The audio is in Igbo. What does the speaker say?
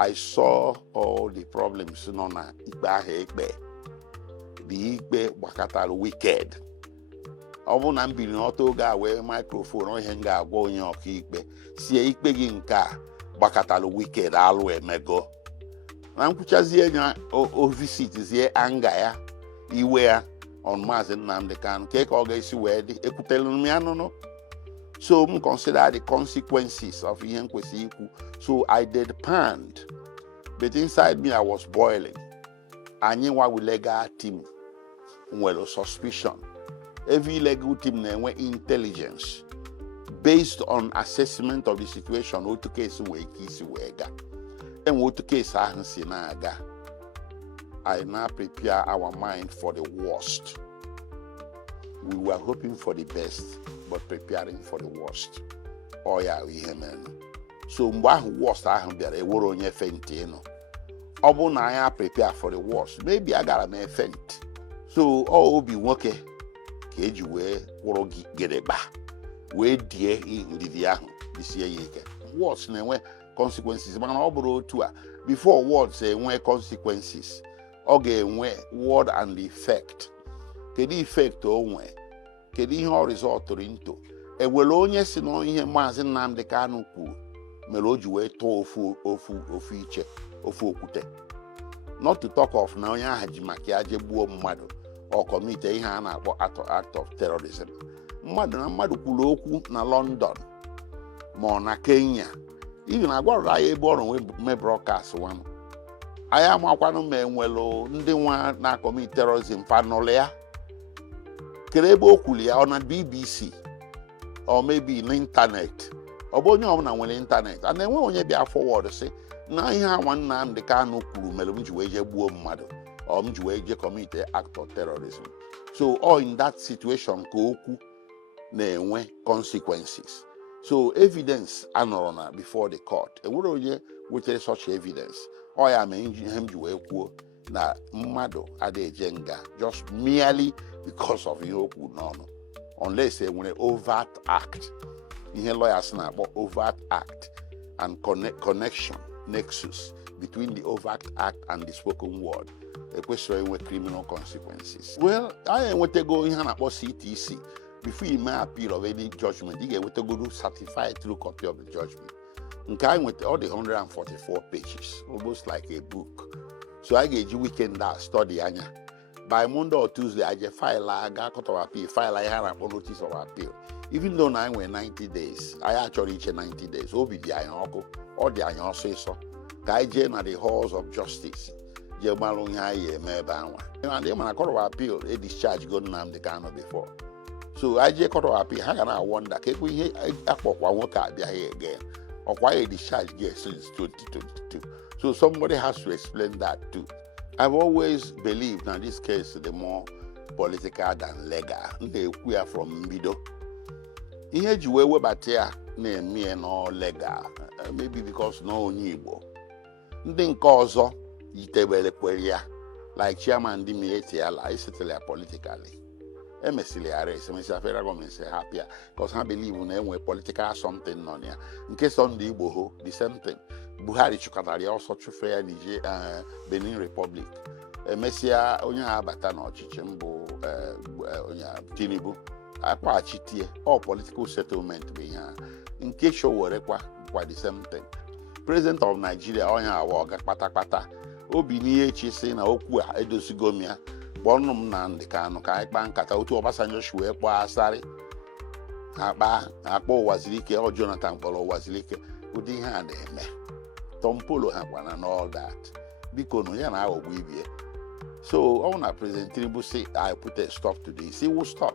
I saw all the problems no na ikpe ahụ ekpe. The ikpe gbakọtara wicked. Ọ bụ na mbiri n'ọtọ oge a wee microphone ihe m ga-agwa onye ọkaikpe sie ikpe gị nke a gbakọtara wicked alụ emego. Na nkwuchazie nya o visitzie anga ya iwe ya on Mazi Nnamdi Kanu ka ọ ga-esi wee dị ekwutelụ m ya nụnụ. So m consider the consequences of ihe nkwesị ikwu. So I deadpanned, but inside me I was boiling. Anyị nwa with legal team nwere suspicion. Every legal team na-enwe intelligence based on assessment of the situation. Otu case wee ka isi wee ga. Enwe otu case ahụ si na-aga. I now prepare our mind for the worst. We were hoping for the best, but preparing for the worst. Oh yeah, ihe mere. So mgbe ahụ worst ahụ bịara ewere onye fenti ịnụ. Ọ bụ na anyị prepare for the worst, maybe agara m fent. So obi nwoke ka eji wee kwụrụ gị gedeba wee die ndidi ahụ disie ya ike. Words na-enwe consequences, mana ọ bụrụ otu a, before words enwe consequences, ọ ga-enwe word and effect. Kedu effect o nwee? Kedu ihe ọ resọtụrụ into? Ewere onye si na ihe Mazi Nnamdi Kanu kwuru mere o ji wee tụọ ofu iche, ofu okwute. Not to talk of na onye ahụ ji maka ya je gbuo mmadụ or commit ihe a na-akpọ act of terrorism. Mmadụ na mmadụ kwuru okwu na London ma na Kenya. Even agwara ya ebe ọrụ mee broadcast wanụ. Anyị amakwanụ ma enwelu ndị nwa na commit terrorism panụlụ ya. Kere ebe o kwuru ya ọ na BBC or maybe n'internet. Ọ bụ onye ọbụla nwere internet. A na-enwe onye bịa forward sị na ihe a Nnamdi Kanu kwuru mere m ji wee je gbuo mmadụ or m ji wee je commit act of terrorism. So all in that situation ka okwu na-enwe consequences. So evidence anọrọ na before the court. Enwere onye wetere such evidence. Ọ ya mee ihe m ji wee kwuo na mmadụ adịghị eje nga just merely because of ihe okwu n'ọnụ. Unless enwere overt act. Ihe lawyers na-akpọ overt act and connection, nexus between the overt act and the spoken word. Ekwesịrị enwe criminal consequences. Well, I enwetego ihe a na-akpọ CTC. Before you may appeal of any judgment, you get what to go do certified through copy of the judgment. Okay, with all the 144 pages, almost like a book. So I get you weekend that study anya. By Monday or Tuesday, I just file a court of appeal, file I have a notice of appeal. Even though I went 90 days, I actually reached 90 days. Obi the Ayoko, or the Ayon say so. Kaije na the halls of justice. Jemalung Haye Mebanwa. And then when I court of appeal, a discharge go Nnamdi Kanu before. So I just court of appeal, how can I wonder? Can we hear one work out there again? Or why a discharge yes since 2022? So somebody has to explain that too. I've always believed in this case the more political than legal. We are from middle. Ihe ji wee webata ya na-eme no legal, maybe because no onye Igbo. Ndị nke ọzọ yitebere kwere ya, like chairman ndị military ala, settle ya politically. Emesili arrest, emesili federal government say happy because I believe na enwe political something on ya. Nke Sunday Igbo ho, the same thing. Buhari chukatara ya ọsọ chụfe ya Niger, Benin Republic. Emesịa onye abata n'ọchịchị mbụ onye Tinubu akpachitie all political settlement bụ ihe nke showerekwa kwa the same thing. President of Nigeria onye awa ọga kpatakpata obi n'ihe echi si na okwu a edosigo m ya kpọnụ m Nnamdi Kanu ka anyị kpaa nkata otu Obasanjo shi wee kpọọ asarị akpọ Ụwazirike ọ Jonathan kpọrọ Ụwazirike ụdị ihe a na-eme Tom Polo ha kwana and all that biko no ya na aghọgbu ibie. So all na President Tinubu say I put a stop to this, he will stop.